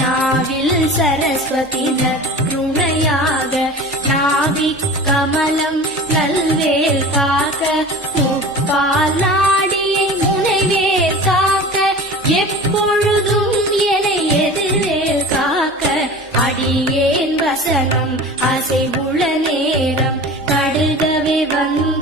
நாவில் சரஸ்வதி நற்குணையாக நாவிக் கமலம் நல்வேல் காக்க முப்பால் நாடியை முனைவேல் காக்க எப்பொழுதும் என எதிர்வேல் காக்க அடியேன் வசனம் அசைவுள்ள நேரம் கடுகவே வந்து